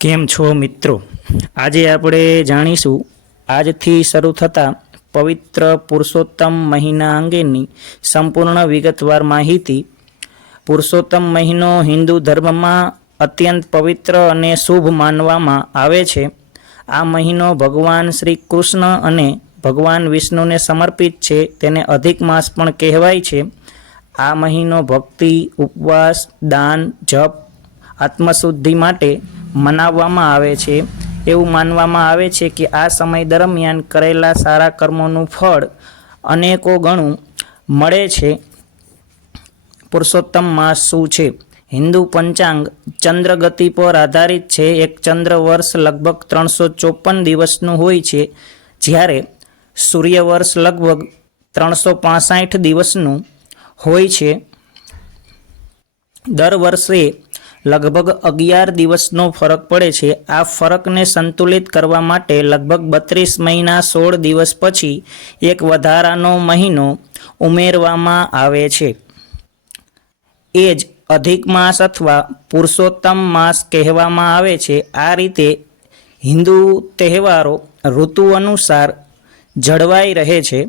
કેમ છો મિત્રો? આજે આપણે જાણીશું આજથી શરૂ થતા પવિત્ર પુરુષોત્તમ મહિના અંગેની સંપૂર્ણ વિગતવાર માહિતી. પુરુષોત્તમ મહિનો હિન્દુ ધર્મમાં અત્યંત પવિત્ર અને શુભ માનવામાં આવે છે. આ મહિનો ભગવાન શ્રી કૃષ્ણ અને ભગવાન વિષ્ણુને સમર્પિત છે. તેને અધિક માસ પણ કહેવાય છે. આ મહિનો ભક્તિ, ઉપવાસ, દાન, જપ, આત્મશુદ્ધિ માટે મનાવવામાં આવે છે. એવું માનવામાં આવે છે કે આ સમય દરમિયાન કરેલા સારા કર્મોનું ફળ અનેકો ગણું મળે છે. પુરુષોત્તમ માસ શું છે? હિન્દુ પંચાંગ ચંદ્રગતિ પર આધારિત છે. એક ચંદ્ર વર્ષ લગભગ 354 દિવસનું હોય છે, જ્યારે સૂર્ય વર્ષ લગભગ 365 દિવસનું હોય છે. દર વર્ષે લગભગ 11 દિવસનો ફરક પડે છે. આ ફરકને સંતુલિત કરવા માટે લગભગ 32 મહિના 16 દિવસ પછી એક વધારાનો મહિનો ઉમેરવામાં આવે છે. એ જ અધિક માસ અથવા પુરુષોત્તમ માસ કહેવામાં આવે છે. આ રીતે હિન્દુ તહેવારો ઋતુ અનુસાર જળવાઈ રહે છે.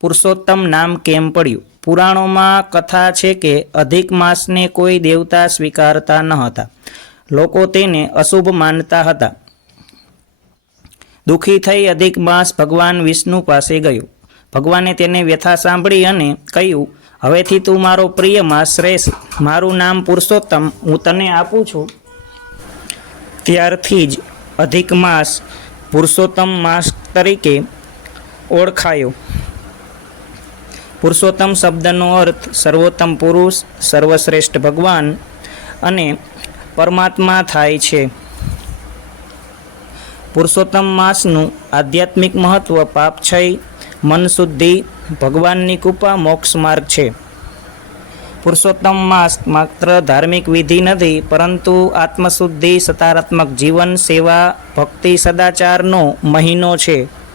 પુરુષોત્તમ નામ કેમ પડ્યું? પુરાણોમાં કથા છે કે અધિક માસને કોઈ દેવતા સ્વીકારતા ન હતા. લોકો તેને અશુભ માનતા હતા. દુઃખી થઈ અધિક માસ ભગવાન વિષ્ણુ પાસે ગયો. ભગવાને તેને વ્યથા સાંભળી અને કહ્યું, હવેથી તું મારો પ્રિય માસ રહેશે. મારું નામ પુરુષોત્તમ હું તને આપું છું. ત્યારથી જ અધિક માસ પુરુષોત્તમ માસ તરીકે ઓળખાયો. પુરુષોત્તમ શબ્દનો અર્થ સર્વોત્તમ પુરુષ, સર્વશ્રેષ્ઠ ભગવાન અને પરમાત્મા થાય છે. પુરુષોત્તમ માસનું આધ્યાત્મિક મહત્વ પાપક્ષય, મન શુદ્ધિ, ભગવાનની કૃપા, મોક્ષ માર્ગ છે. પુરુષોત્તમ માસ માત્ર ધાર્મિક વિધિ નથી, પરંતુ આત્મશુદ્ધિ, સકારાત્મક જીવન, સેવા, ભક્તિ, સદાચારનો મહિનો છે.